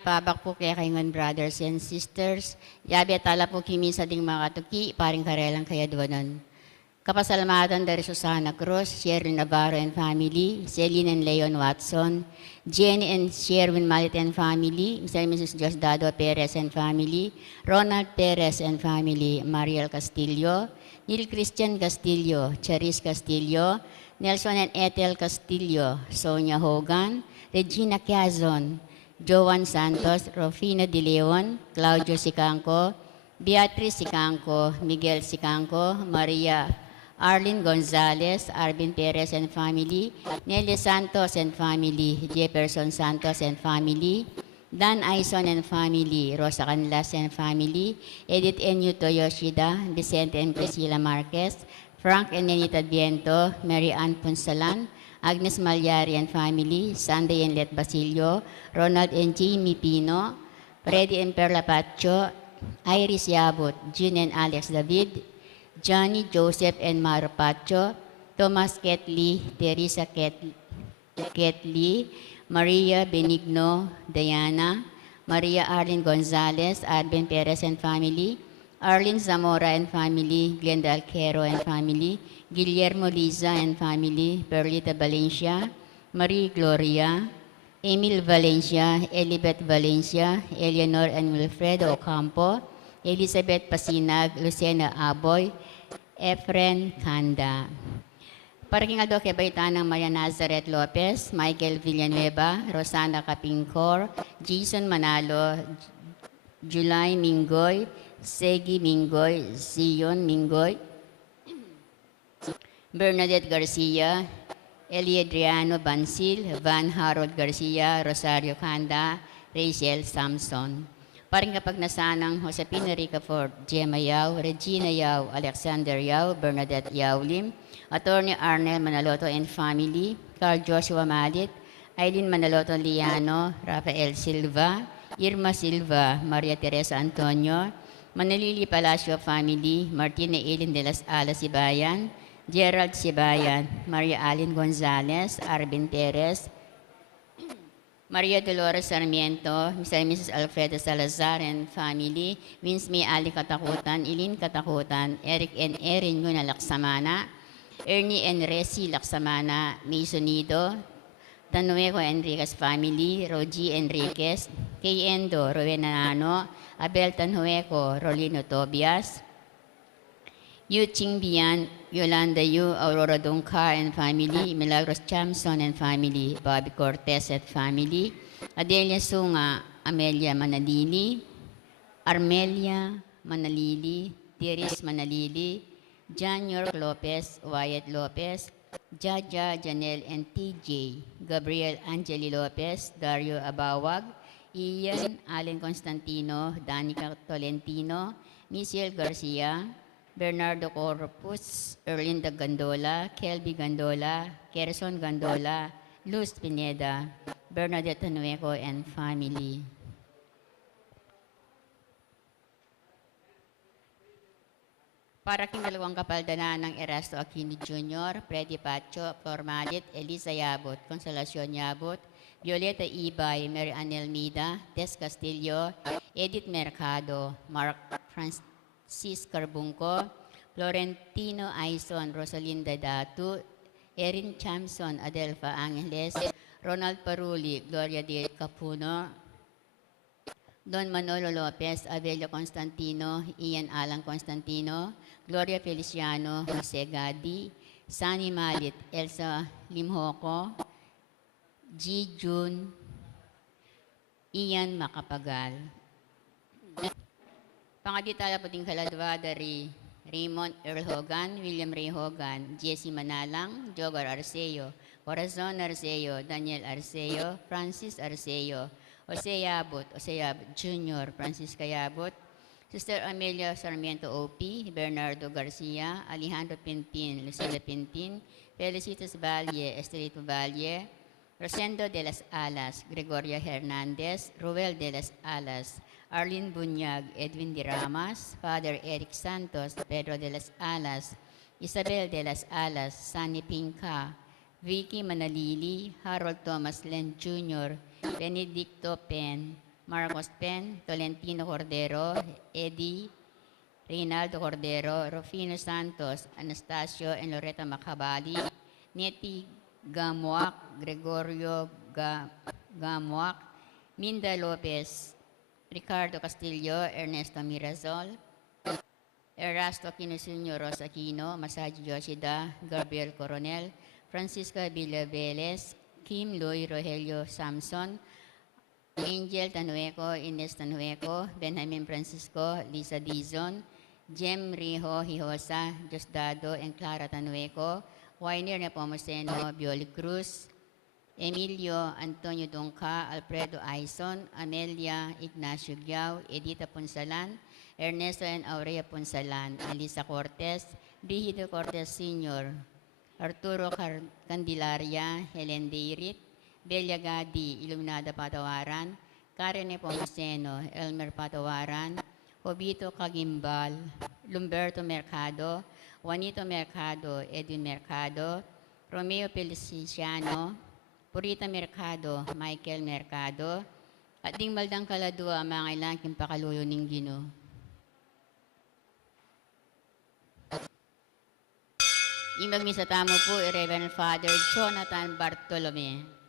Pabak po kaya kaingon brothers and sisters. Yabi tala po kimi sa ding mga katuki, paring karelang kaya duwanan. Kapasalamatan dari Susana Cruz, Sherry Navarro and family, Celine and Leon Watson, Jenny and Sherwin Malit and family, Mr. and Mrs. Diosdado Perez and family, Ronald Perez and family, Mariel Castillo, Neil Christian Castillo, Charis Castillo, Nelson and Ethel Castillo, Sonia Hogan, Regina Quezon, Joan Santos, Rufina De Leon, Claudio Sicanco, Beatrice Sicanco, Miguel Sicanco, Maria Arlene Gonzalez, Arvin Perez and family, Nelly Santos and family, Jefferson Santos and family, Dan Aison and family, Rosa Canlas and family, Edith Enyuto Yoshida, Vicente and Priscilla Marquez, Frank and Nenita Viento, Mary Ann Punsalan, Agnes Malyari and family, Sunday and Let Basilio, Ronald and Jamie Pino, Freddy and Perla Pacho, Iris Yabot, June and Alex David, Johnny Joseph and Mara Pacho, Thomas Ketley, Teresa Ketley, Maria Benigno, Diana, Maria Arlene Gonzalez, Arben Perez and family, Arlene Zamora and family, Glenda Alquero and family, Guillermo Liza and family, Perlita Valencia, Marie Gloria, Emil Valencia, Elibet Valencia, Eleanor and Wilfredo Ocampo, Elizabeth Pasinag, Lucena Aboy, Efren Kanda. Parking kay Baitanang Maria Nazareth Lopez, Michael Villanueva, Rosana Capincor, Jason Manalo, July Mingoy, Segi Mingoy, Zion Mingoy, Bernadette Garcia, Eli Adriano Bansil, Van Harold Garcia, Rosario Kanda, Rachel Samson. Paring kapag nasanang Josepina Rica Ford, Gemma Yao, Regina Yao, Alexander Yao, Bernadette Yao Lim, Attorney Arnel Manaloto and family, Carl Joshua Malit, Aileen Manaloto Liano, Rafael Silva, Irma Silva, Maria Teresa Antonio, Manalili Palacio family, Martina Eileen de las Alas Sibayan, Gerald Sibayan, Maria Allen Gonzalez, Arvin Perez, Maria Dolores Sarmiento, Mr. and Mrs. Alfredo Salazar and family, Vince May Ali Katakutan, Eileen Katakutan, Eric and Erin Yuna Laksamana, Ernie and Resi Laksamana, Mason Nido, Tanueco Enriquez family, Rogie Enriquez, Kay Endo, Rowena Nano, Abel Tanueco, Rolino Tobias, Yu Chingbian, Yolanda Yu, Aurora Duncar and family, Milagros Chamson and family, Bobby Cortez and family, Adelia Sunga, Amelia Manalili, Armelia Manalili, Tiris Manalili, John York Lopez, Wyatt Lopez, Jaja Janelle and TJ, Gabriel Angeli Lopez, Dario Abawag, Ian Allen Constantino, Danica Tolentino, Michelle Garcia, Bernardo Corpus, Erlinda Gandola, Kelby Gandola, Kerson Gandola, Luz Pineda, Bernadette Tanueco and family. Para kinalawang kapaldana ng Erasto Aquino Jr., Freddy Pacho, Flor Malit, Elisa Yabot, Consolacion Yabot, Violeta Ibay, Mary Anel Mida, Tess Castillo, Edith Mercado, Mark Francis Carbunco, Florentino Aison, Rosalinda Datu, Erin Chamson, Adelfa Angeles, Ronald Paruli, Gloria de Capuno, Don Manolo Lopez, Abelio Constantino, Ian Alan Constantino, Gloria Feliciano, Jose Gadi, Sunny Malit, Elsa Limhoco, G. June, Ian Macapagal. Pangaditala po din kaladwa dari Raymond Earl Hogan, William Ray Hogan, Jesse Manalang, Jogar Arceo, Corazon Arceo, Daniel Arceo, Francis Arceo, Jose Yabot Jr., Francisca Yabot, Sister Amelia Sarmiento O.P., Bernardo Garcia, Alejandro Pintin, Lucila Pintin, Felicitas Valle, Estelito Valle, Rosendo de las Alas, Gregoria Hernandez, Ruel de las Alas, Arlene Bunyag, Edwin de Ramas, Father Eric Santos, Pedro de las Alas, Isabel de las Alas, Sunny Pinca, Vicky Manalili, Harold Thomas Len Jr., Benedicto Pen, Marcos Pen, Tolentino Cordero, Eddie, Reynaldo Cordero, Rufino Santos, Anastasio and Loretta Macabali, Neti Gamuak, Gregorio Gamuak, Minda Lopez, Ricardo Castillo, Ernesto Mirazol, Erasto Quinosinio Rosa Aquino, Masaji Yoshida, Gabriel Coronel, Francisca Villaveles, Kim Loy Rogelio Samson, Angel Tanueco, Ines Tanueco, Benjamin Francisco, Lisa Dizon, Jem Rijo Hijosa, Diosdado and Clara Tanueco, Wainer Nepomuceno, Bioli Cruz, Emilio Antonio Dongca, Alfredo Aison, Amelia Ignacio Giao, Edita Punsalan, Ernesto and Aurea Punsalan, Alisa Cortez, Brigido Cortez Sr., Arturo Candelaria, Helen Deirit, Belia Gadi, Iluminada Patawaran, Karen Nepomuceno, Elmer Patawaran, Jobito Cagimbal, Lumberto Mercado, Juanito Mercado, Edwin Mercado, Romeo Feliciano, Purita Mercado, Michael Mercado, at ding maldang kaladua ang mga ilangking pakaluyo ng Ginoo. Imagmisa tamo po, Reverend Father Jonathan Bartolome.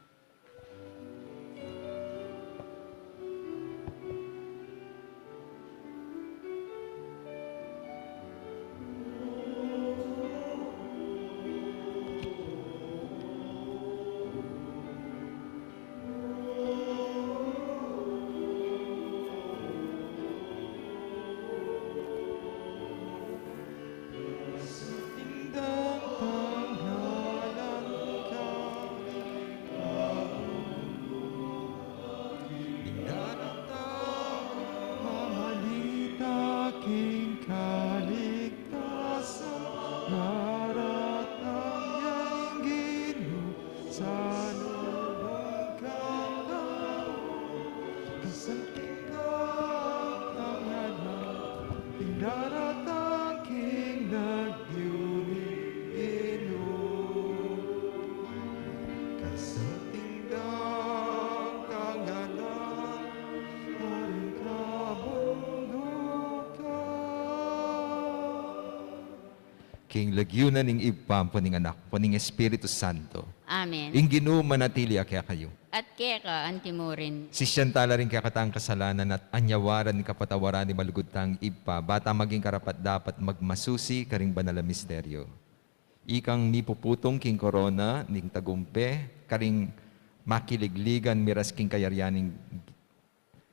King lagyunan ning ipam po ning anak po ning Espiritu Santo. Amen. Ing Ginoo manatili kaya kayo. At kaya antimorin. Sisyantala rin kaya katang kasalanan at anyawaran ni kapatawaran ni malugod tang ipa, bata maging karapat dapat magmasusi karing banal na misteryo. Ikang nipuputong king korona, ning tagumpe, karing makiligligan miras king kayaryaning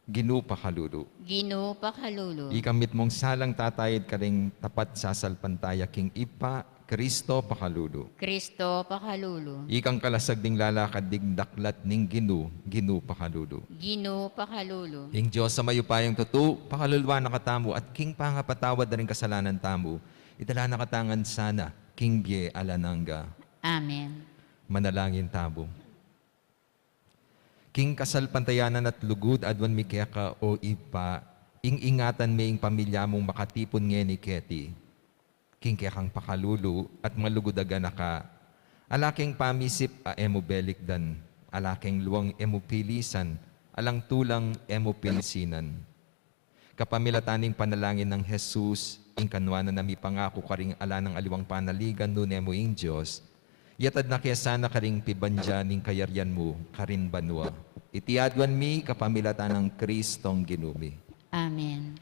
Ginoo pakalulu. Ginoo pakalulu. Ikamit mong salang tatayid karing tapat sasalpantaya king ipa, Kristo pakalulu. Kristo pakalulu. Ikang kalasag ding lalakad ding daklat ning Ginoo, Ginoo pakalulu. Ginoo pakalulu. Ing Diyos sa mayupayang tutu, pakaluluwa na katamo at king pangapatawad na rin kasalanan tamo, itala na katangan sana, king bie alananga. Amen. Manalangin tabo. King kasalpantayanan at lugod adwan mi kaya o ipa, ingatan mi ing pamilya mong makatipon nga ni Keti. King kaya kang pakalulu at malugodaga na ka. Alaking pamisip a emo belik dan, alaking luwang emo pilisan, alang tulang emo pilisinan. Kapamilataning panalangin ng Jesus, ing kanwana na mi pangako karing ala ng aliwang panaligan nun emo ing Diyos, yatad na kaya sana karing pibanja ning kayaryan mo, karin banwa. Itiadwan mi kapamilatan ng Kristong Ginumi. Amen.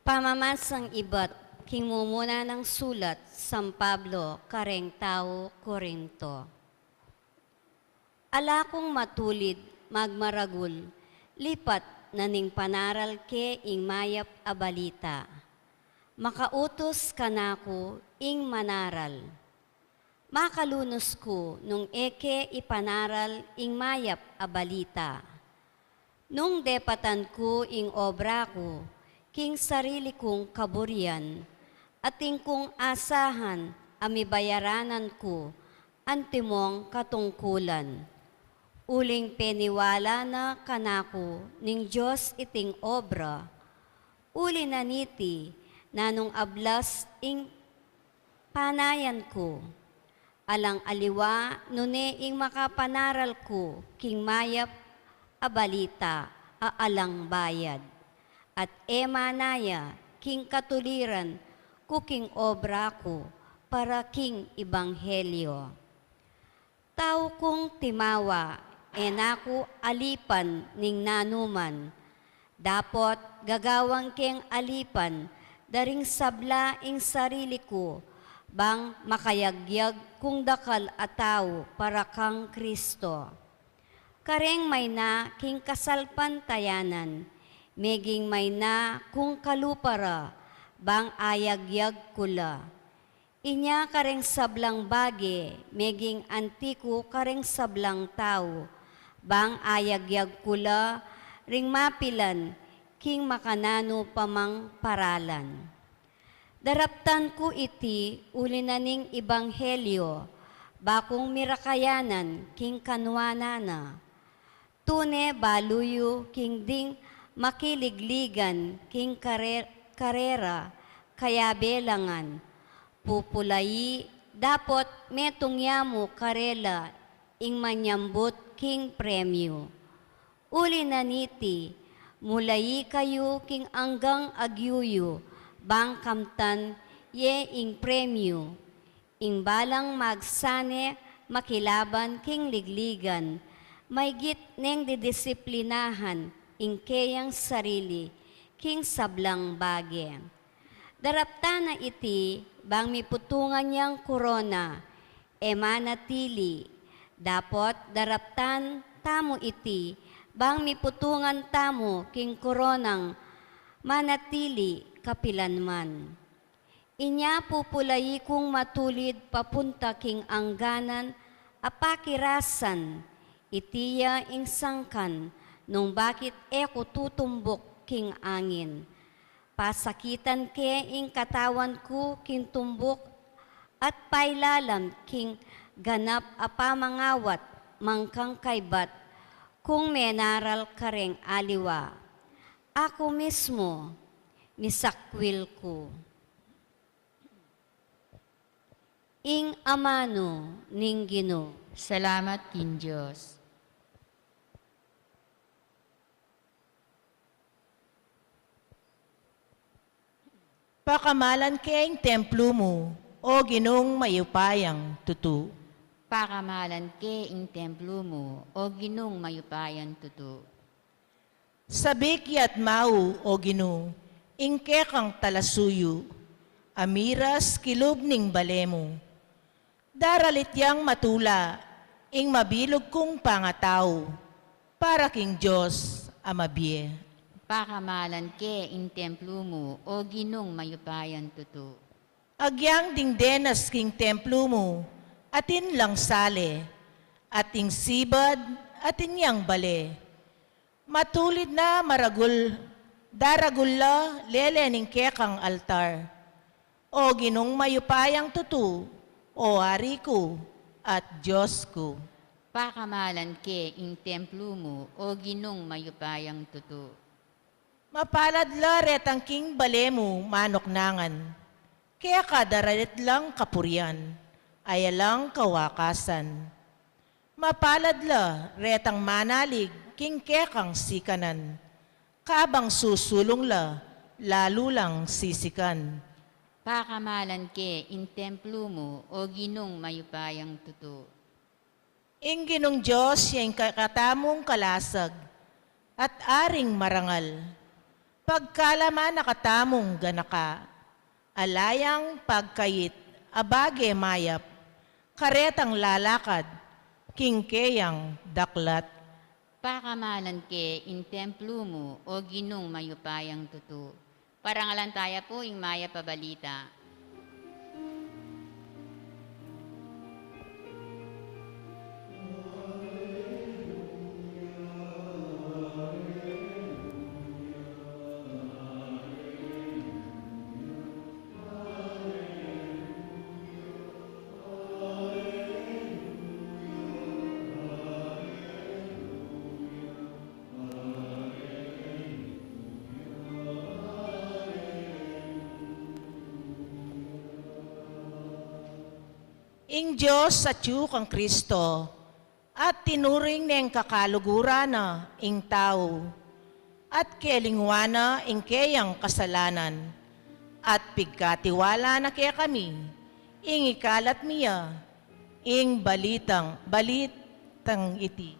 Pamamasang ibat, hingmumuna ng sulat, San Pablo, kareng tao, Korinto. Ala kong matulid, magmaragul, lipat na ning panaral ke ing mayap abalita. Makautos kanako ing manaral. Makalunos ko nung eke ipanaral ing mayap abalita. Nung depatan ko ing obra ko, king sarili kong kaburian, at ing kong asahan amibayaranan ko, antimong katungkulan. Uling peniwala na kanako ning Diyos iting obra, uli naniti nanong ablas ing panayan ko. Alang aliwa nune ing makapanaral ko king mayap abalita aalang bayad. At emanaya king katuliran kuking obra ko para king ibanghelyo. Tao kong timawa, enaku alipan ning nanuman. Dapot gagawang keng alipan, daring sabla ing sarili ko, bang makayagyag kung dakal a tao para kang Kristo. Kareng may na king kasalpantayanan, meging may na kung kalupara, bang ayagyag kula. Inya kareng sablang bage, meging antiko kareng sablang tao, bang ayagyag kula, ring mapilan, king makanano pamang paralan. Daraptan ko iti uli na ning ibanghelyo, bakong mirakayanan king kanwanana. Tune baluyo king ding makiligligan king karera kaya belangan. Pupulayi dapot metong yamu karela ing manyambot king premyo. Uli na niti, mulayi kayo king anggang agyuyo, bang kamtan ye ing premyo. Ing balang magsane makilaban king ligligan, may git neng didisiplinahan ing keyang sarili, king sablang bage. Darapta na iti, bang miputungan niyang korona, manatili. Dapot daraptan tamo iti, bang miputungan tamo king koronang manatili kapilanman. Inya pupulayi kong matulid papunta king angganan, apakirasan, itiya ing sangkan, nung bakit eko tutumbok king angin. Pasakitan ke ing katawan ko king tumbok, at pailalam king ganap apamangawat mangkang kaybat, kung menaral kareng aliwa. Ako mismo, misakwil ko. Ing amano ning Ginoo. Salamat kin Diyos. Pakamalan keng templo mo, o Ginong mayupayang tutu. Pakamalan ke ing templo mo, o ginong mayupayan tutu. Sabik yat mau, o Gino, ingke kang talasuyo, amiras kilub ning balemo. Daralit yang matula, ing mabilog kong pangataw, para king Diyos amabye. Pakamalan ke ing templo mo, o ginong mayupayan tutu. Agyang dingdenas king templo mo, atin lang sale, ating sibad, atin yang bale. Matulid na maragul, daragul la lelening kekang altar. O ginong mayupayang tutu, o ari ko at Diyos ko. Pakamalan ke ing templo mo, o ginong mayupayang tutu. Mapalad la retang king balemo manok nangan. Kaya kadaralit lang kapurian, ayalang kawakasan. Mapalad la retang manalig king kekang sikanan. Kabang susulong la, lalo lang sisikan. Pakamalan ke ing templo mo, o ginong mayupayang tutu. Ing Ginong Diyos yung kakatamong kalasag at aring marangal. Pagkalaman nakatamong ganaka, alayang pagkayit, abage mayap, karetang lalakad, kingkeyang daklat. Pakamalan ke ing templo mo, o ginong mayupayang tutu. Parangalan tayo po ing maya pabalita. Ing Diyos sa tiyuk ang Kristo, at tinuring neng kakalugurana ing tao, at kelingwana ing kayang kasalanan, at pigkatiwala na kaya kami, ing ikalat miya, ing balitang iti.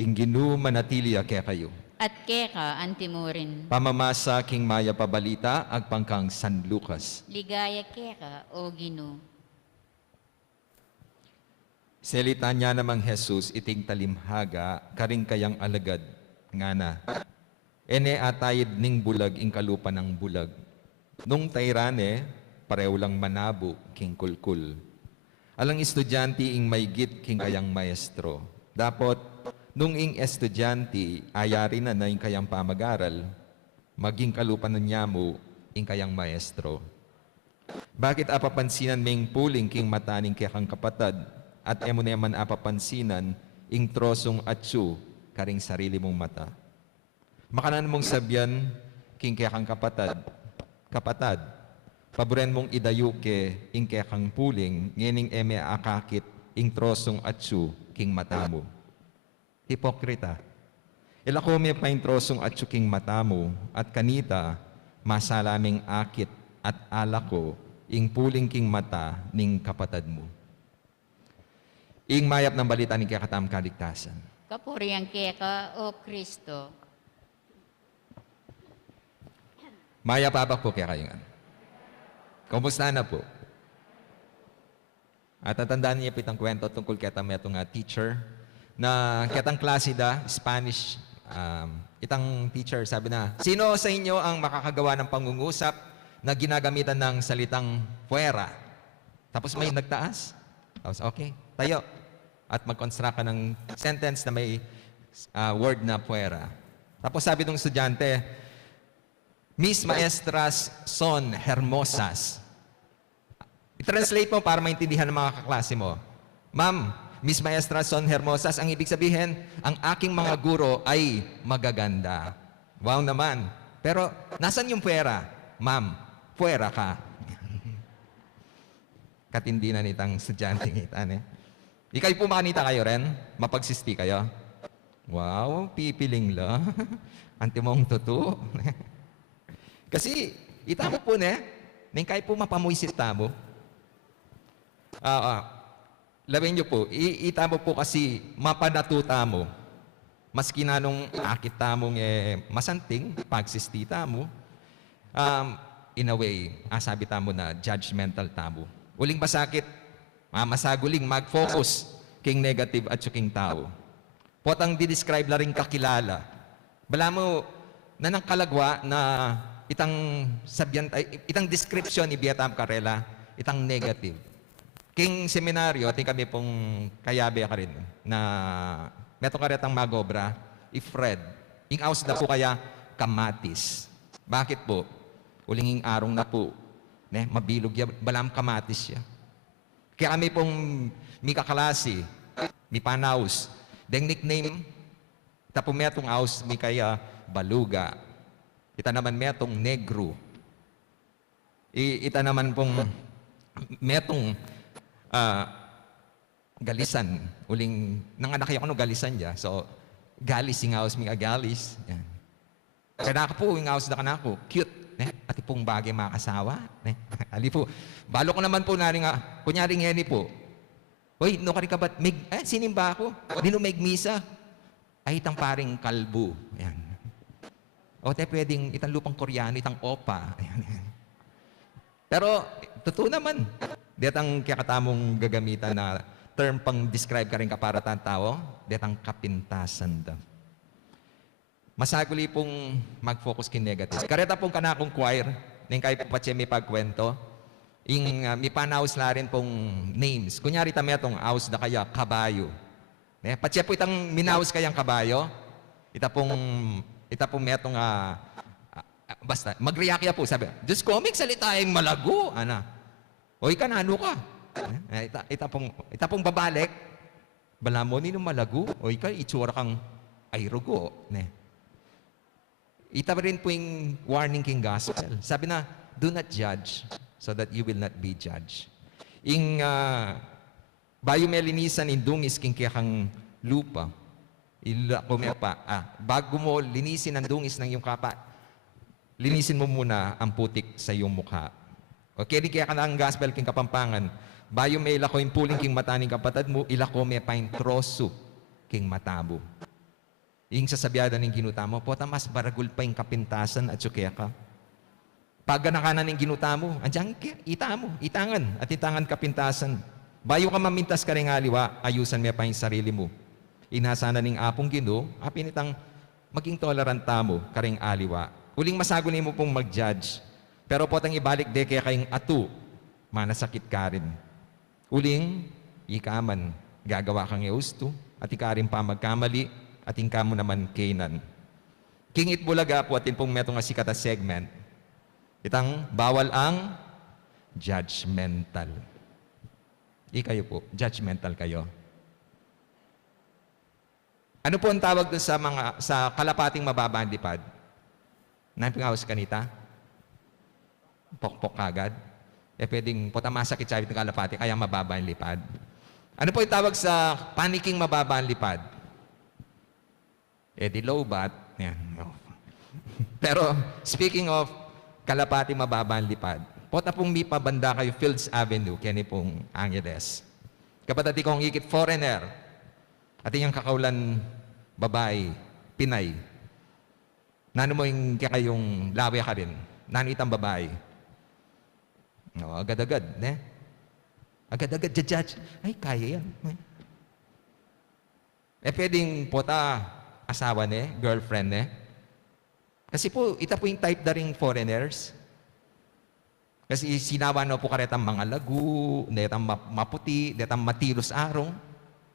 Inginu manatili kaya kayo. At keka antimurin. Pamamasa king maya pabalita agpangkang San Lucas. Ligaya keka o Ginoo. Selita niya namang Jesus iting talimhaga karing kayang alagad ngana. Ene atayid ning bulag ing kalupa ng bulag. Nung tayrane pareho lang manabo king kulkul. Alang estudyante ing maygit king kayang maestro. Dapot nung ing estudyante ayari na ing kayang pamag-aral, maging kalupan ng nyamo ing kayang maestro. Bakit apapansinan ming puling king mataning kayang kapatad at emo naman apapansinan ing trosong atsu karing sarili mong mata? Makanan mong sabyan king kayang kapatad, paboren mong idayuke ing kayang puling ngening eme akakit ing trosong atsu king mata mo. Hipokrita. Ilako may paintrosong at suking mata mo at kanita masalaming akit at alako ing puling king mata ning kapatad mo. Ing mayap ng balita ni kakatam kaligtasan. Kapuriang keka o Kristo. Maya papak po kaya kayo nga. Kumusta na po? At natandaan niya pitang kwento tungkol katam itong teacher na kitang klase da, Spanish, itang teacher, sabi na, sino sa inyo ang makakagawa ng pangungusap na ginagamitan ng salitang puwera? Tapos may nagtaas. Tapos, okay, tayo. At mag-construct ka ng sentence na may word na puwera. Tapos sabi ng estudyante, Mis maestras son hermosas. I-translate mo para maintindihan ng mga kaklase mo. Ma'am, Miss Maestra Son Hermosas, ang ibig sabihin, ang aking mga guro ay magaganda. Wow naman. Pero, nasan yung puwera? Ma'am, puwera ka. Katindi na nitang estudyante ngitan eh. Ikay po makanita kayo rin? Mapagsisti kayo? Wow, pipiling lang. Antimong tuto. Kasi, itamo po ne, ning kay po mapamuisit tamo. Lawin niyo po, itamo po kasi mapanatuta mo. Maski na nung akit tamong masanting, pagsisti tamo, in a way, sabi tamo na judgmental tamo. Uling masakit, masaguling, mag-focus king negative at king tao. Potang di-describe la rin kakilala. Bala mo, na nang kalagwa na itang description ni Beatam Carrela, itang negative. King seminaryo, ating kami pong kayabe ka rin, na meto karetang magobra, ifred. Ing aus na po kaya kamatis. Bakit po? Ulinging arong na po. Ne, mabilog ya, balam kamatis ya. Kaya kami pong mi kakalasi, mi panaus. Deng nickname, tapo metong aus mi kaya baluga. Ita naman metong negro. Ita naman pong metong galisan. Uling, nanganak kayo no galisan ya. So, galis yung house mga galis. Yan. Kaya po, yung house na kanako, cute. At pong bagay mga kasawa. Ali po, balo ko naman po na rin nga, kunyaring heni po. Uy, no ka rin ka ba't, sinimba ako? Di no may misa? Ay, itang paring kalbo. Yan. O, tayo pwedeng itang lupang koreano, itang opa. Yan. Pero, totoo naman. Detang kakatamong gagamitan na term pang describe ka rin kaparatan tao, detang kapintasan daw. masaguli pong mag-focus kin negative. Kareta pong kanakong choir, ning kayo po patse may pagkwento, may panaus na rin pong names. Kunyari tami itong aus na kaya kabayo. Patse po itang minaus kayang kabayo, ita pong metong basta, magreact po, sabi, Diyos ko, may salita yung malago, ana. Oy ka na, ano ka? Ita pong babalik, bala mo nino malago, oy ka, itsura kang ayrugo. Ita rin po yung warning king gospel. Sabi na, do not judge so that you will not be judged. Bayo may linisan indungis king kang lupa, bago mo linisin ang dungis ng iyong kapa, linisin mo muna ang putik sa iyong mukha. Okay, di kaya ka na ang gospel king Kapampangan, bayo may ilako yung puling king mata ning kapatad mo, ilako may paing troso king matabo. Yung sasabyada ng ginuta mo, pota mas baragul pa yung kapintasan at sukya ka. Pag ganakanan ng ginuta mo, andiyan itangan at itangan kapintasan. Bayo ka mamintas ka rin aliwa, ayusan mo pa yung sarili mo. Inasana ning apong Ginoo, apinitang maging tolerant mo karing aliwa. Uling masaguli mo pong mag-judge. Pero potang ibalik de kaya kayong atu, manasakit ka rin. Uling, ikaman, gagawa kang eusto, at ikarin pa magkamali, at ingka mo naman kainan. Kingit bulaga po atin pong metong asikata segment. Itang bawal ang judgmental. Kayo po, judgmental kayo. Ano po ang tawag doon sa kalapating mababa ang lipad? Napingawas kanita? Pokpok kagad? Pwedeng potamasakit sa ng kalapati, kaya mababa ang lipad. Ano po yung tawag sa paniking mababa ang lipad? Di low bat. Yan. Pero speaking of kalapati mababa ang lipad, pota pong mi pabanda kayo Fields Avenue, kani pong Angeles. Kapatati kong ikit foreigner, at yung kakaulan babae, Pinay. Nano mo yung kayong lawe ka rin. Nano itang babae. Agad-agad, agad-agad, judge. Ay, kaya yan. Pwedeng pota, asawa girlfriend Kasi po, ita po yung type na ring foreigners. Kasi sinawa na po karetang mga lagu, netang maputi, netang matilos arong.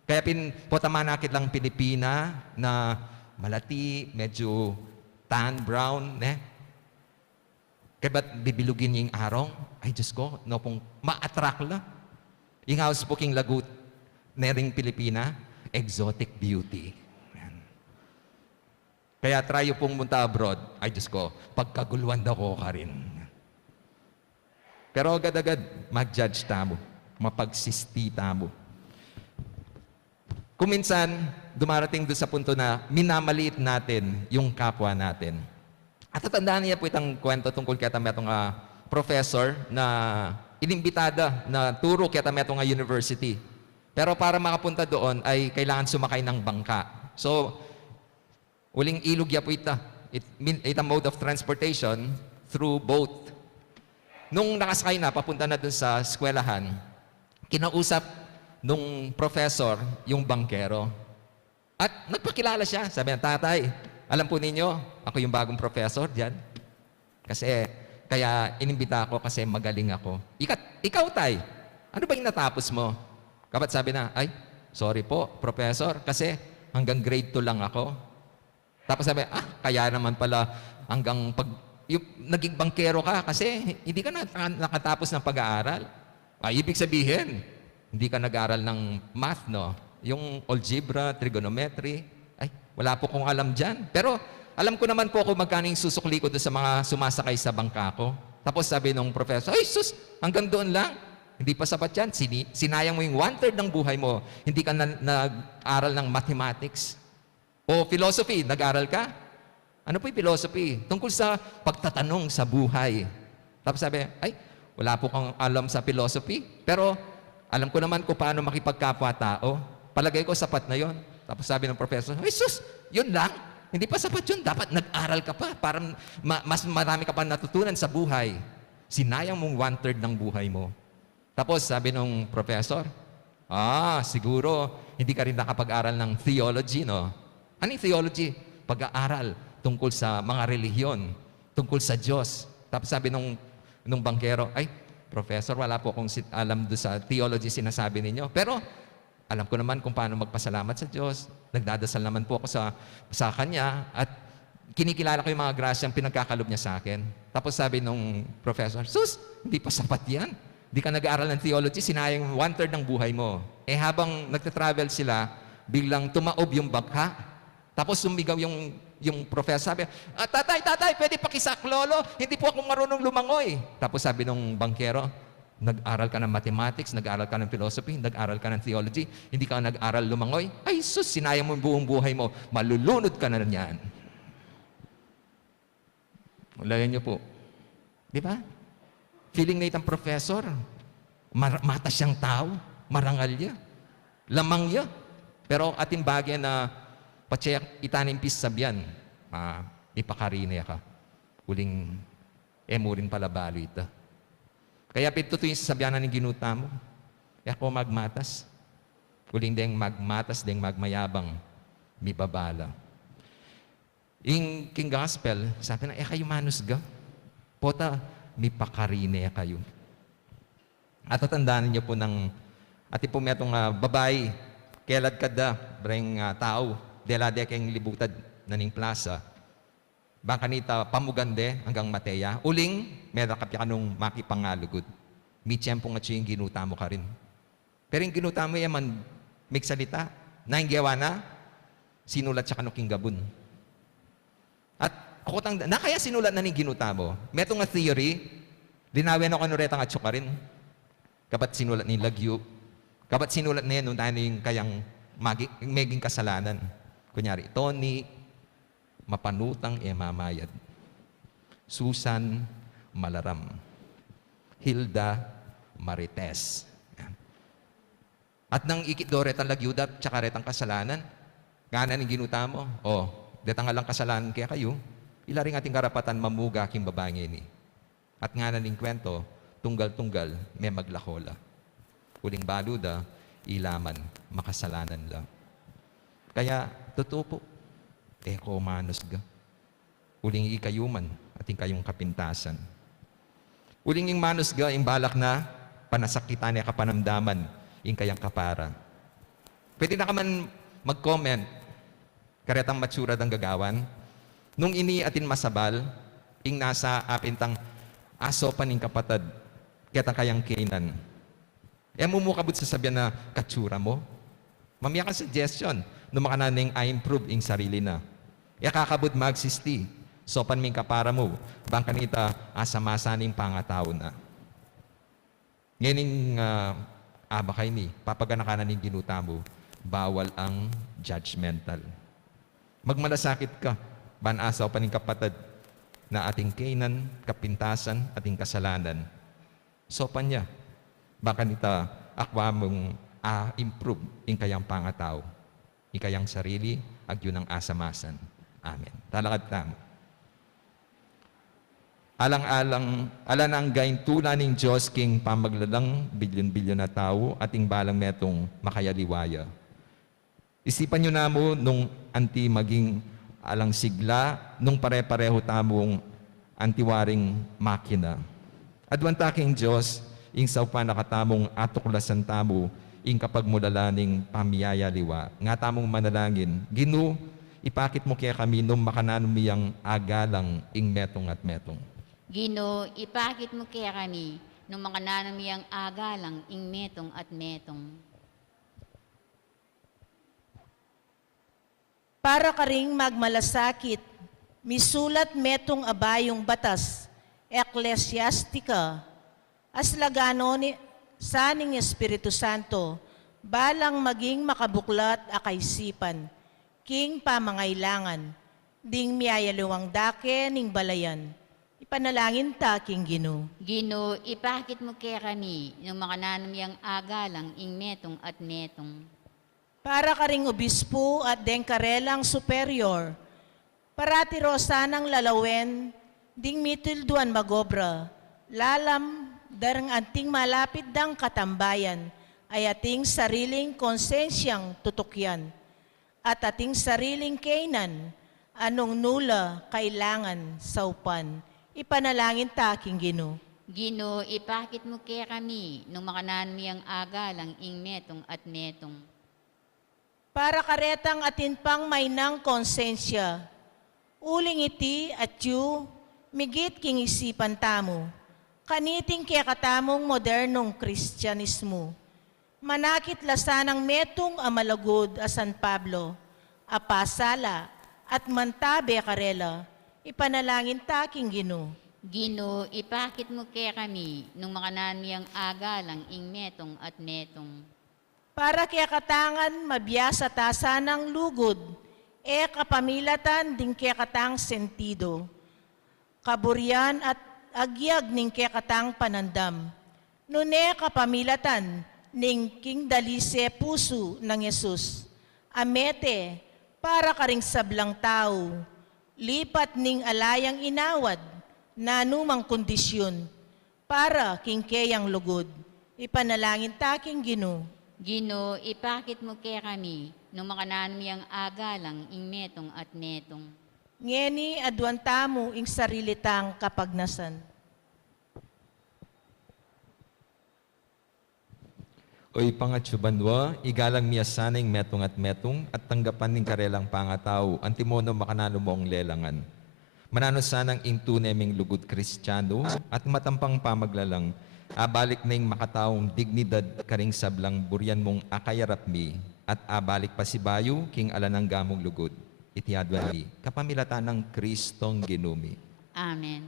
Kaya pota manakit lang Pilipina na malati, medyo tan, brown, Kaya ba't bibilugin niya yung arong? Ay, Diyos ko, no pong ma-attract lang. Yung house booking lagut na ring Pilipina, exotic beauty. Kaya try pong munta abroad. Ay, Diyos ko, pagkaguluan daw ko ka rin. Pero agad-agad, mag-judge tamo. Mapagsisti tamo. Kung minsan, dumarating doon sa punto na minamaliit natin yung kapwa natin. At tatandaan niya po itang kwento tungkol kaya itong professor na inimbitada na turo kaya itong university. Pero para makapunta doon ay kailangan sumakay ng bangka. So, uling ilog ya po itang mode of transportation through boat. Nung nakasakay na, papunta na dun sa eskwelahan, kinausap nung professor yung bangkero. At nagpakilala siya. Sabi niya, tatay, alam po ninyo, ako yung bagong professor dyan. Kasi, kaya inimbita ako kasi magaling ako. Ikaw, tay, ano ba yung natapos mo? Kapat sabi na, ay, sorry po, professor, kasi hanggang grade 2 lang ako. Tapos sabi, kaya naman pala hanggang naging bangkero ka kasi hindi ka nakatapos ng pag-aaral. Ibig sabihin, hindi ka nag-aaral ng math, no? Yung algebra, trigonometry, wala po kong alam dyan. Pero alam ko naman po kung magkano yung susukli ko doon sa mga sumasakay sa bangka ko. Tapos sabi nung professor, ay sus, hanggang doon lang. Hindi pa sapat yan. Sinayang mo yung 1/3 ng buhay mo. Hindi ka nag-aral ng mathematics. O philosophy, nag-aral ka? Ano po yung philosophy? Tungkol sa pagtatanong sa buhay. Tapos sabi, ay, wala po kang alam sa philosophy. Pero alam ko naman kung paano makipagkapwa-tao. Palagay ko sapat na yon. Tapos sabi ng professor, ay sus, yun lang. Hindi pa sapat yun. Dapat nag-aral ka pa para mas marami ka pa natutunan sa buhay. Sinayang mong 1/3 ng buhay mo. Tapos sabi ng professor, siguro hindi ka rin nakapag-aral ng theology, no? Ano yung theology? Pag-aaral tungkol sa mga relihiyon, tungkol sa Diyos. Tapos sabi nung bangkero, ay, Professor, wala po akong alam doon sa theology sinasabi ninyo. Pero alam ko naman kung paano magpasalamat sa Diyos. Nagdadasal naman po ako sa Kanya at kinikilala ko yung mga grasyang pinagkakalob niya sa akin. Tapos sabi nung professor, sus, hindi pa sapat yan. Hindi ka nag-aaral ng theology, sinayang 1/3 ng buhay mo. Eh habang nagta-travel sila, biglang tumaob yung bagha. Tapos sumigaw yung professor, sabi, tatay, pwede pakisaklolo, hindi po ako marunong lumangoy. Tapos sabi nung bangkero, nag-aral ka ng mathematics, nag-aral ka ng philosophy, nag-aral ka ng theology, hindi ka nag-aral lumangoy. Ay sus, sinayang mo yung buong buhay mo, malulunod ka na niyan. Ulayan niyo po. Di ba? Feeling na itang professor, mata siyang tao, marangal niya, lamang niya. Pero ating bagay na patseyak itanimpis sabyan, ipakarine ka. Uling emo rin pala balo ito. Kaya pito yung sasabyanan ng ginuta mo. Kaya ako magmatas. Uling deng magmatas, deng magmayabang, mibabala. Yung King Gospel, sabi na, kayo manusga. Pota, may pakarine kayo. At tatandaan niyo po ati po metong babae, kelad kada, breng tao, delade kayong libutad na ning plaza. Bangkanita, pamugande hanggang Mateya. Uling, meron kapya ka nung makipangalugod. May tiyempo nga yung ginuta mo ka rin. Pero yung ginuta mo yaman, may salita, na yung gawa na, sinulat siya kanong King Gabon. At ako na kaya sinulat na ni ginuta mo. Metong nga theory, linawin ako kanureta nga tsuka rin. Kapat sinulat ni Lagyo. Kapat sinulat na yan nung tayo yung kayang maging kasalanan. Kunyari, Tony, mapanutang mamayad. Susan, malaram. Hilda, marites. At nang ikidore-retang Lagyuda, tsaka retang kasalanan, ngana ni ginuta mo, detang lang kasalanan kaya kayo, ilaring ating karapatan mamuga aking babae ni. At nga na ning kwento, tunggal-tunggal, may maglakola. Uling baluda, ilaman, makasalanan lang. Kaya, totoo po, ko manos ga. Uling ikayuman, ating kayong kapintasan. Uling yung manos ga, yung balak na, panasakitan niya kapanamdaman, yung kayang kapara. Pwede na ka man mag-comment, karetang matsura ng gagawan, nung ini atin masabal, ing nasa apintang aso pa ning kapatad, kaya kayang kainan. Mumukabot sa sabihan na katsura mo. Mamaya ka suggestion, nung makananing I-improve ing sarili na. Kakabot magsisti, sopan ming kapara mo, bangkanita asamasaning pangatao na. Ngayon abakay ni, papaganakanan ng ginuta mo, bawal ang judgmental. Magmalasakit ka, banasaw pa ning kapatid na ating kainan, kapintasan, ating kasalanan. Sopan niya, baka nita akwa mong improve in kayang pangatao, in kayang sarili, ag yun ang asamasan. Amen. Talakad tamo. Alang-alang, alanang gain tula ning Diyos king pamaglalang bilyon-bilyon na tao ating balang metong makayaliwaya. Isipan nyo na mo nung anti maging alang sigla, nung pare-pareho tamong antiwaring makina. Adwanta king Diyos, ing sa panakatamong atuklasan tamo, ing kapag mulalaning pamiyayaliwa. Nga tamong manalangin, Ginu, ipakit mo kaya kami nung makananumiyang agalang ing metong at metong. Gino, ipakit mo kaya kami nung mga nanamiyang agalang ing metong at metong. Para ka ring magmalasakit, misulat metong abayong batas, Ecclesiastica, as lagano ni saning Espiritu Santo, balang maging makabuklat akaisipan, king pamangailangan, ding miyayaluwang dake ning balayan. Ipanalangin ta, King Gino. Gino, ipakit mo kaya kami nung mga nanamiyang agalang ing metong at metong. Para ka ring obispo at dengkarelang superior, parati rosanang lalawen, ding mitilduan magobra, lalam darang anting malapit dang katambayan, ay ating sariling konsensyang tutukyan, at ating sariling kainan, Anong nula kailangan sa upan, ipanalangin taking Ginoo. Ginoo, ipakit mo kaya kami, nung makanan miyang agalang ing metong at netong. Para karetang atin pang may nang konsensya, uling iti at yu, migit king isipan tamo, kaniting kaya katamong modernong kristyanismo. Manakit lasanang metong amalagod a San Pablo, apasala at mantabe karela, ipanalangin taking Ginoo. Ginoo, ipakit mo kaya kami, nung makanan miyang agalang ing metong at netong. Para kaya katangan mabiyasa tasa ng lugod, kapamilatan din kaya katang sentido. Kaburian at agyag ning kaya katang panandam. Nune kapamilatan ning king dalise puso ng Yesus. Amete, para karing sablang tao, lipat ning alayang inawad, na anumang kondisyon, para king kayang lugod, ipanalangin taking Ginoo. Ginoo, ipakit mo kaya kami, nung makanan miyang agalang ing metong at netong. Ngeni adwan tamo ing sarilitang kapagnasan. Oy pangatsubanwa, igalang miya sanang metong at tanggapan ning karelang pangataw, antimono makanano mo ang lelangan. Manano sanang into neming lugod kristyano at matampang pamaglalang, abalik na yung makataong dignidad karing sablang buryan mong akayarap mi, at abalik pa si bayo king alanang gamong lugod. Itiyadwan mi, kapamilatan ng Kristong Ginumi. Amen.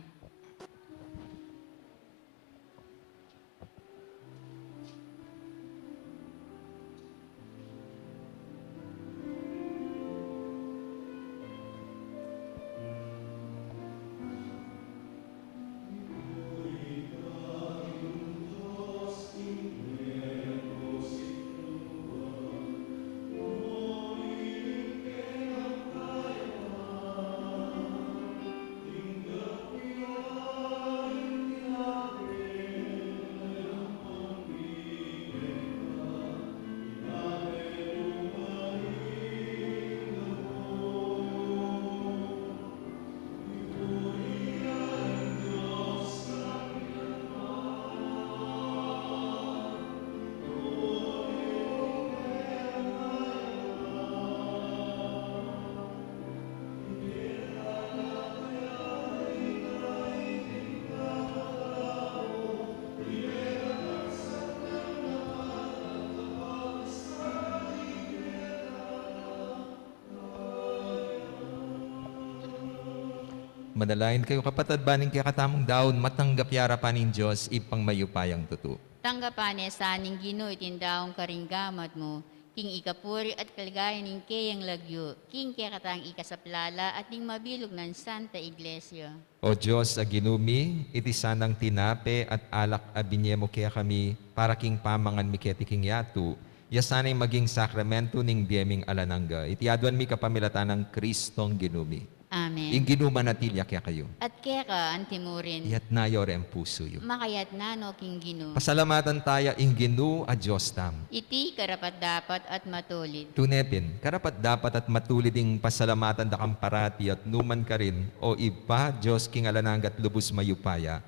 Manalain kayo kapatid baning kaya katamong daon, matanggap yara pa ning Diyos, ipang mayupayang tuto. Tanggapan saning Ginoo itindaong karinggamat mo, king ikapuri at kalagayan ning kayang lagyo, king kaya katang ikasaplala at ning mabilog ng Santa Iglesia. O Diyos, aginumi, iti sanang tinape at alak abinye mo kaya kami, para king pamangan mi keti king yatu, yasanay maging sakramento ning biyeming alanangga, itiadwan mi kapamilatan ng Kristong Ginumi. Amen. Ing ginuman natilya kaya kayo. At kaya ka, antimurin, Iyat na yore ang puso yo. makayat na no king Ginoo. Pasalamatan tayo ing ginu a Diyos tam. Iti karapat dapat at matulid. Tunepin, karapat dapat at matulid ing pasalamatan da kang parati at numan ka rin, o iba Diyos king alananggat lubos mayupaya.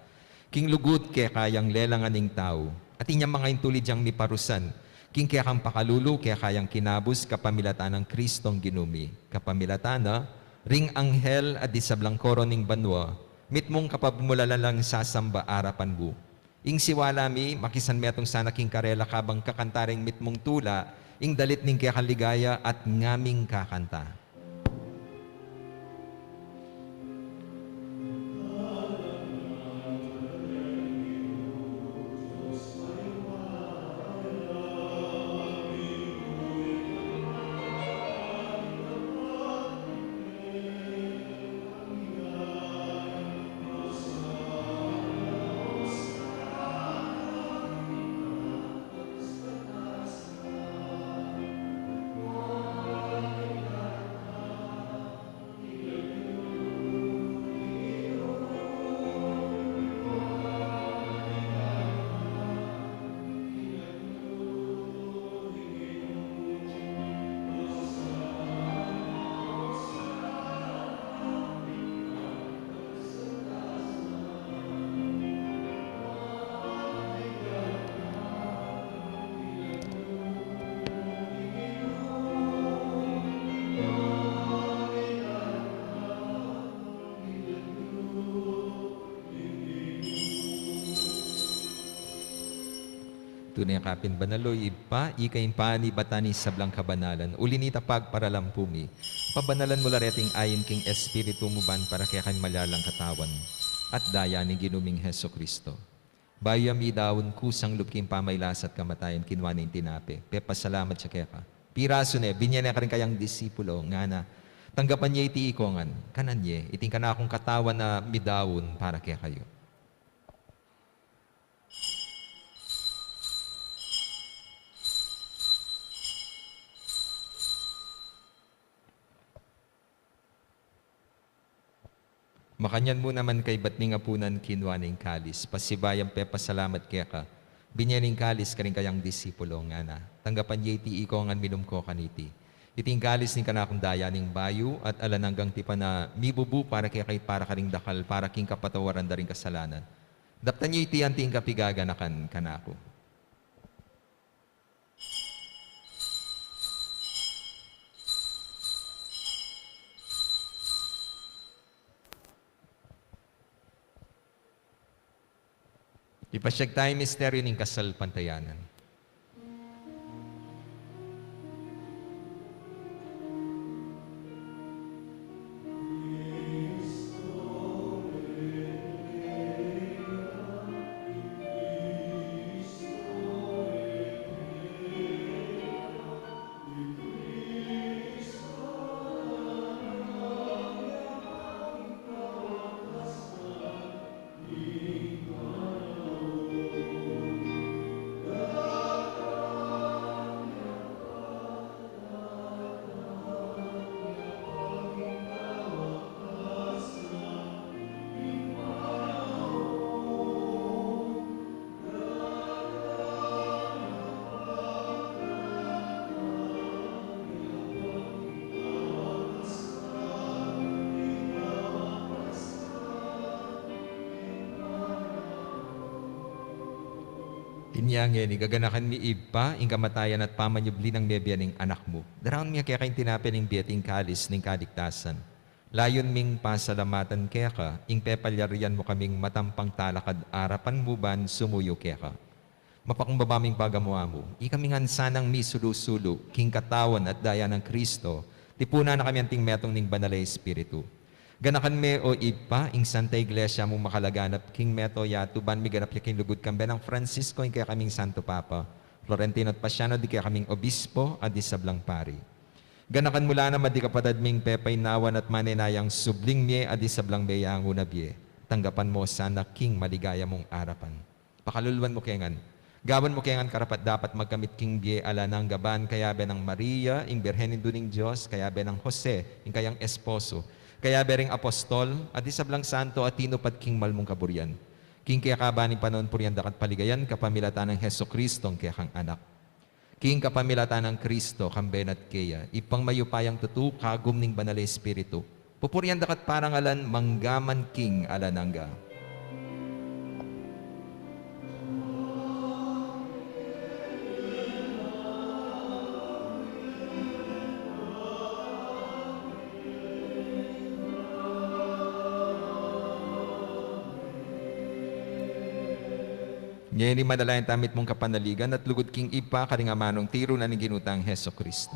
King lugod kaya kayang lelangan ing tao, at inyang mga intulid yang miparusan. King kaya kang pakalulu kaya kayang kinabus kapamilatan ng Kristong Ginumi. Kapamilatan na, ring anghel at di sablang koroning banwa, mit mong kapabumulala lang sasamba arapan bu. Ing siwalami, makisan metong sana king karela kabang kakantaring mit mong tula, ing dalit ning kaya kaligaya at ngaming kakanta. tunay kapin banaloy ipa, ikain pani batani sablang kabanalan, ulinita pagparalampumi, pabanalan mo lareting ayin king espiritu mo ban para kaya kan malalang katawan, at daya ni ginuming Heso Kristo. Bayami daon kusang lupking pamaylas at kamatayan kinwaning tinape, pepasalamat siya kaya ka. Piraso ne, binyan na ka rin kayang disipulo, nga na, tanggapan niya iti ikongan, kanan niya, iting ka na akong katawan na midawon para kaya kayo. Makanyan mo naman kay batning apunan kinwaning kalis, pasibayang pepasalamat kaya ka, binyaning kalis ka rin kayang disipulo, nga na, tanggapan niya iti ikongan minum ko kaniti. Iting kalis ni kanakong daya ning bayu at alananggang tipa na mibubu para kaya kay para karing dakal para king kapatawaran da rin kasalanan. Daptan niyo iti anting kapigaganakan kanako. Ipasyag tayo misteryo ng kasal pantayanan. Inyangin, igaganakan mi ipa, ing kamatayan at pamanyubli ng bebya ng anak mo. Daraon miya kaya kain tinapin ng biyating kalis ng kaligtasan. Layon ming pasalamatan kaya ka, ing pepalyarian mo kaming matampang talakad arapan mo ban sumuyo kaya ka. Mapakumbabaming pagamuha mo, ikaming hansanang mi sulu-sulu, king katawan at daya ng Kristo, tipuna na kami anting metong ning banalay espiritu. Ganakan me o ipa, ing Santa Iglesia mong makalaganap, king meto yatu, ban mi ganap yaking lugod kambe ng Francisco, ing kaya kaming Santo Papa, Florentino at Pasiano, di kaya kaming Obispo, at di sablang pari. Ganakan mula na madi kapatad ming pepay nawan at maninayang subling miye, at di sablang beyang unabye, tanggapan mo sana king maligaya mong arapan. Pakaluluan mo kengan, gawan mo kengan karapat dapat magkamit king biye ala ng gaban, kaya be ng Maria, ing Birhenin duning Diyos, kaya be ng Jose, ing kayang esposo, kaya bering apostol, at isablang santo at tinupad king malmong kaburian. King kaya kabaning panon purian dakat paligayan, kapamilatan ng Heso Kristong kaya kang anak. King kapamilatan ng Kristo, kamben at kaya, ipang mayupayang tutu, kagum ning banal espiritu. Pupurian dakat parangalan, manggaman king alanangga. Ngayon ni madalayan tamit mong kapanaligan at lugod king ipa karingamanong tiro na ni ginutang Heso Kristo.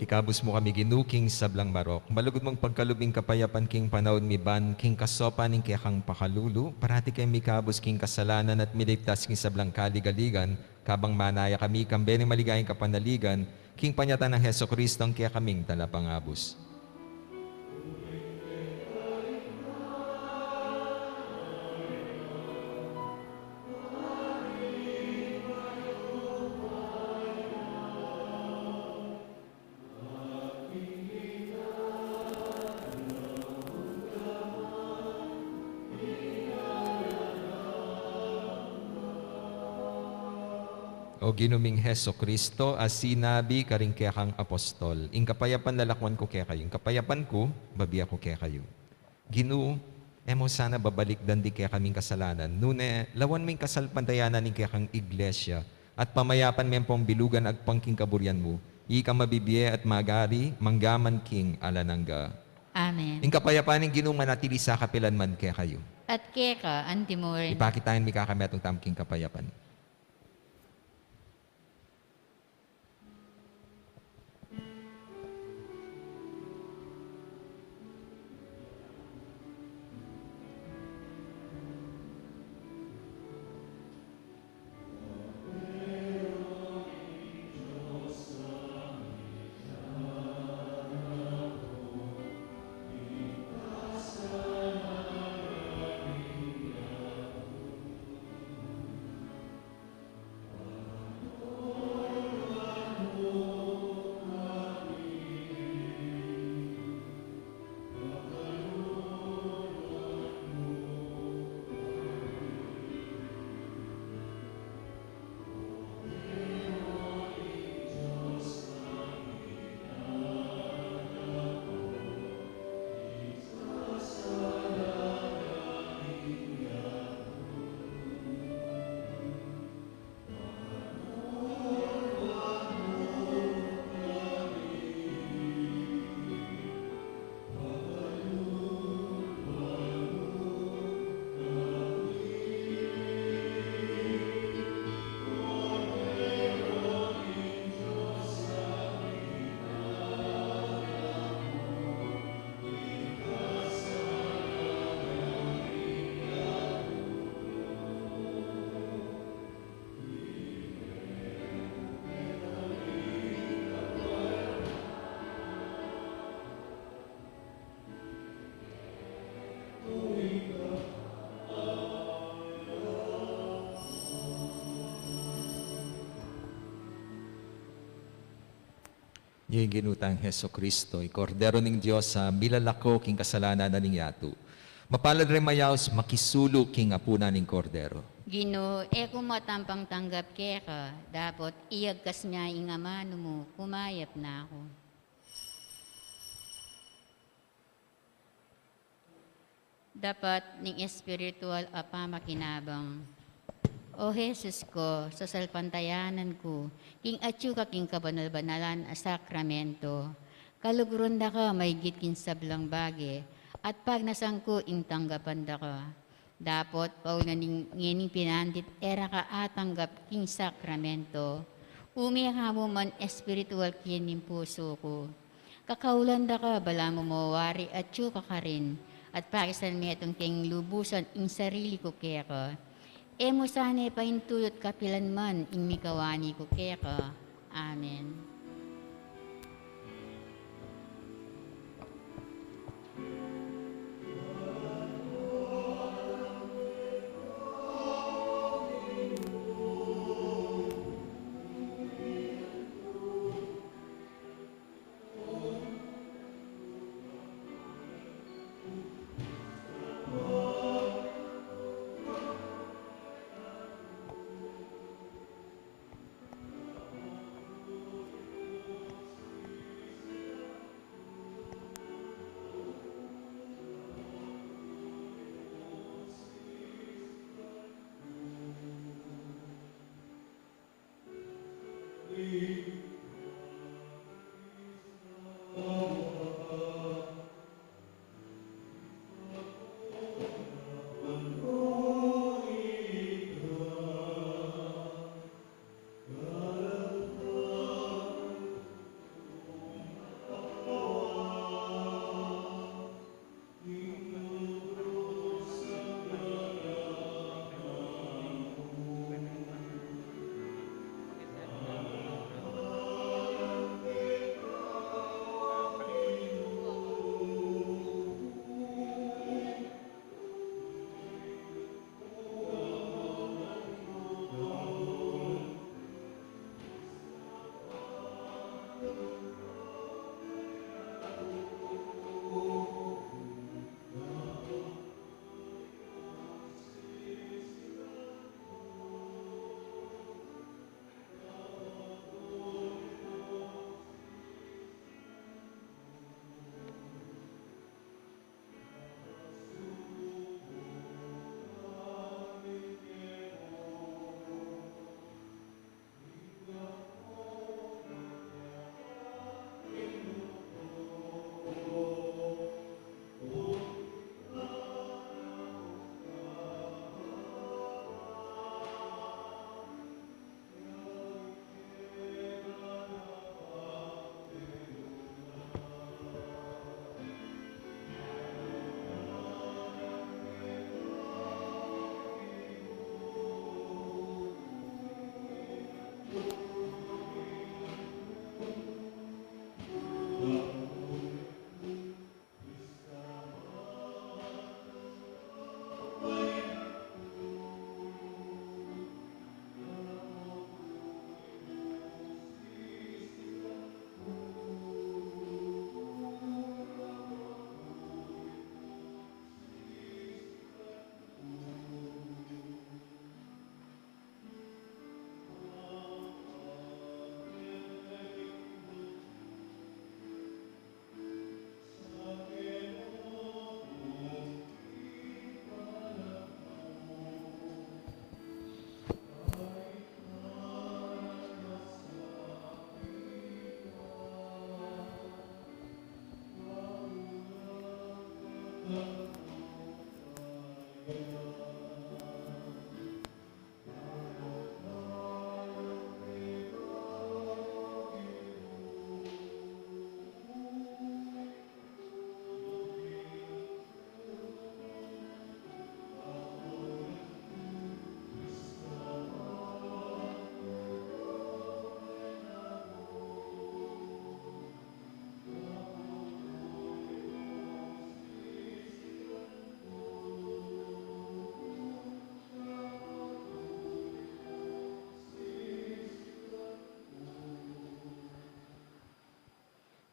Ikabus mo kami ginuking sablang marok. Malugod mong pagkalubing kapayapan king panahon mi ban, king kasopan ning kayakang pakalulu, parati kay mikabus king kasalanan at miligtas king sablang kaligaligan, kabang manaya kami kambeni maligayang kapanaligan, king panyatan ng Heso Kristo ang kaya kaming talapangabos. O ginuming Heso Kristo, as sinabi karing kaya kang apostol, ing kapayapan lalakwan ko kaya kayo, ing kapayapan ko, babiya ko kaya kayo. Ginu, emo sana babalik dandi kaya kaming kasalanan, nune, lawan ming kasalpantayanan ing kaya kang iglesia, at pamayapan meng pong bilugan ag pangking kaburyan mo, ika mabibiye at magari, manggaman king alanangga. Amen. Ing kapayapan ing ginu manatili sa kapilan man kaya kayo. At keka, anti mo rin. Ipakitain mi kakami atong tamking kapayapan. Yung ginutang Heso Kristo, kordero ning Diyos sa milalako king kasalanan na ning yato. Mapalad rin mayaos, makisulo king apuna ning kordero. Gino, kung matampang tanggap keka, dapat iyagkas niya ingamano mo, kumayap na ako. Dapat ning espiritual apa makinabang. O Jesus ko, sa salpantayanan ko, king atyu ka king kabanal-banalan a sakramento, kalugron da ka may git kin sablang bagi, at pag nasangko ing tanggapan da ka. Dapat paul na ning pinandit era ka atanggap king sakramento, umiyak mo man espiritual kin ning puso ko. Kakaulan da ka bala mo mawari atyu ka ka rin, at pakisan mi itong king lubusan ing sarili ko kaya ka. Emo sana pahintulot kapilan man ing mikawani ko kaya ka. Amen.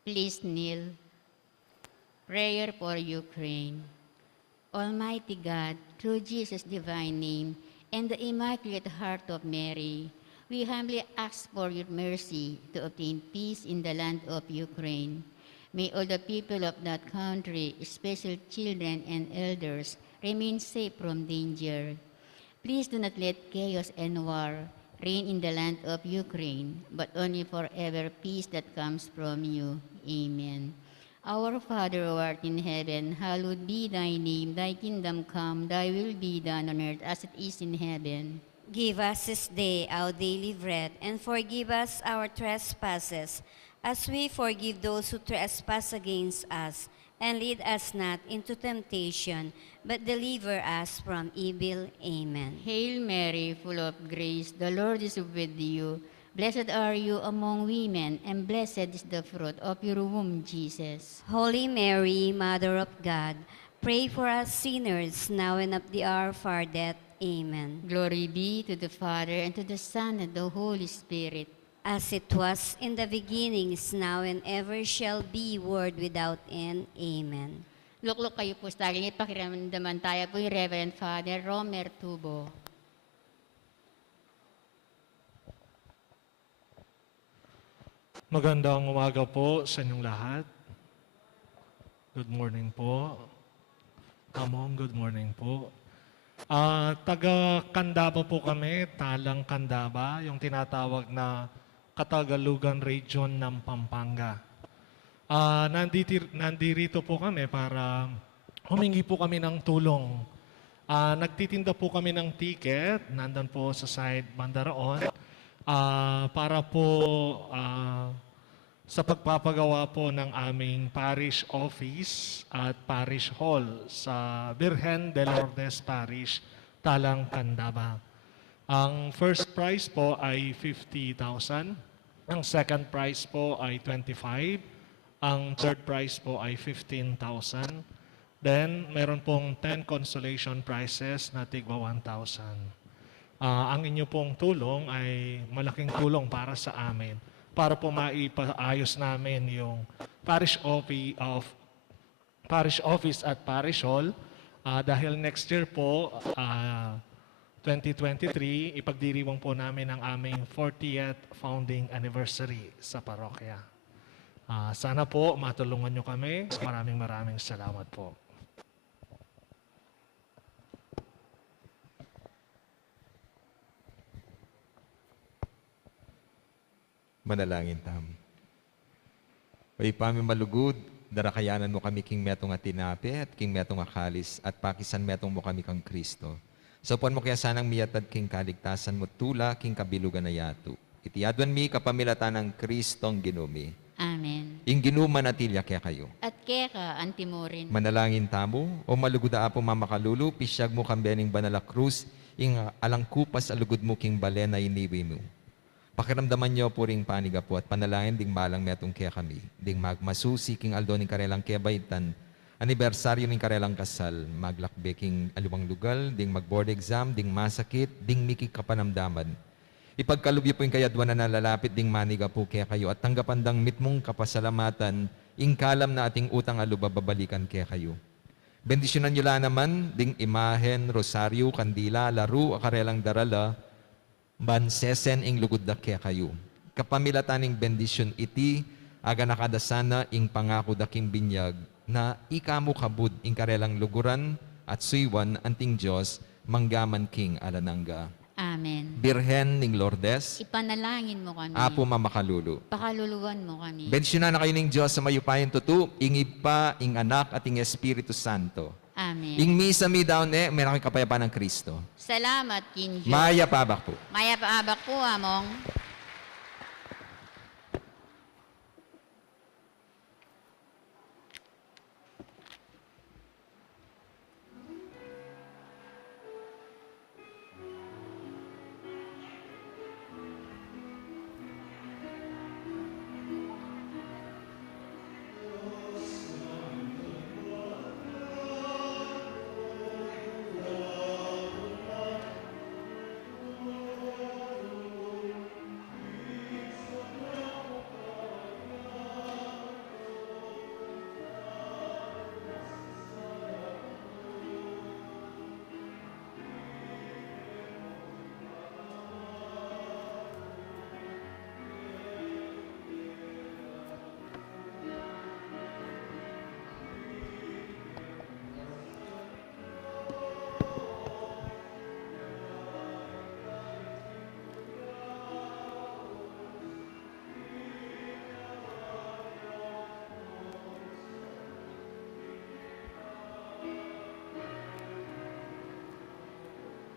Please kneel. Prayer for Ukraine. Almighty God, through Jesus' divine name and the Immaculate Heart of Mary, we humbly ask for your mercy to obtain peace in the land of Ukraine. May all the people of that country, especially children and elders, remain safe from danger. Please do not let chaos and war reign in the land of Ukraine, but only forever peace that comes from you. Amen. Our Father who art in heaven, hallowed be thy name. Thy kingdom come, thy will be done on earth as it is in heaven. Give us this day our daily bread, and forgive us our trespasses, as we forgive those who trespass against us. And lead us not into temptation, but deliver us from evil. Amen. Hail Mary, full of grace, the Lord is with you. Blessed are you among women, and blessed is the fruit of your womb, Jesus. Holy Mary, Mother of God, pray for us sinners, now and at the hour of our death. Amen. Glory be to the Father, and to the Son, and the Holy Spirit. As it was in the beginning, is now, and ever shall be, world without end. Amen. Luklok kayo po sa akin, ipakiramdaman tayo po yung Reverend Father Romer Tubo. Magandang umaga po sa inyong lahat. Good morning po. Among, good morning po. Taga Candaba po kami, Talang Candaba, yung tinatawag na Katagalugan Region ng Pampanga. Nandirito po kami para humingi po kami ng tulong. Nagtitinda po kami ng ticket, nandun po sa side Mandaraon, para po sa pagpapagawa po ng aming parish office at parish hall sa Virgen de Lourdes Parish, Talang Candaba. Ang first prize po ay 50,000. Ang second prize po ay 25. Ang third prize po ay 15,000. Then, meron pong 10 consolation prizes na tigwa 1,000. Ang inyo pong tulong ay malaking tulong para sa amin, para po maipaayos namin yung parish office at parish hall. Dahil next year po, 2023, ipagdiriwang po namin ang aming 40th founding anniversary sa parokya. Sana po matulungan nyo kami. Maraming salamat po. Manalangin tam. Way pami malugod, darakayanan mo kami king metong atinapi at king metong akalis at pakisan metong mo kami kang Kristo. So puan mo kaya sanang miyatad king kaligtasan mo tula king kabilugan na yato. Itiadwan mi kapamilatan ng Kristong ginumi. Amen. Ing ginuman atilya kaya kayo. At keka, antimorin. Manalangin tamo, o maluguda apo mamakalulu, pisyag mo kambening banala krus, ing alangkupas alugod mo king balena iniwi mo. Pakiramdaman niyo po ring paniga po at panalangin ding malang metong kaya kami, ding magmasusi king aldo ning karelang kaya baitan, anibersaryo ning karelang kasal, maglakbeking alumang lugal, ding mag-board exam, ding masakit, ding mikik kapanamdaman. Ipagkalubyo po yung kayadwan na nalalapit ding maniga po kaya kayo at tanggapan dang mitmong kapasalamatan, ingkalam na ating utang aluba babalikan kaya kayo. Bendisyonan nyo lang naman, ding imahen, rosaryo, kandila, laro, akarelang darala, bansesen ing lugod da kaya kayo. Kapamilataning bendisyon iti, aga nakadasana ing pangako daking binyag, na ikamu kabud ing karelang luguran at suiwan anting Diyos, manggaman king alanangga. Amen. Birhen ning Lourdes, Ipanalangin mo kami. Apo mamakalulu. Pakaluluwan mo kami. Bensyonan na kayo ng Diyos sa mayupayan tutu, ing Ipa, ing Anak, at ing Espiritu Santo. Amen. Ing misa mi daw meron kayong kapayapaan ng Kristo. Salamat, King Diyos. Maya pabak po. Maya paabak po, among.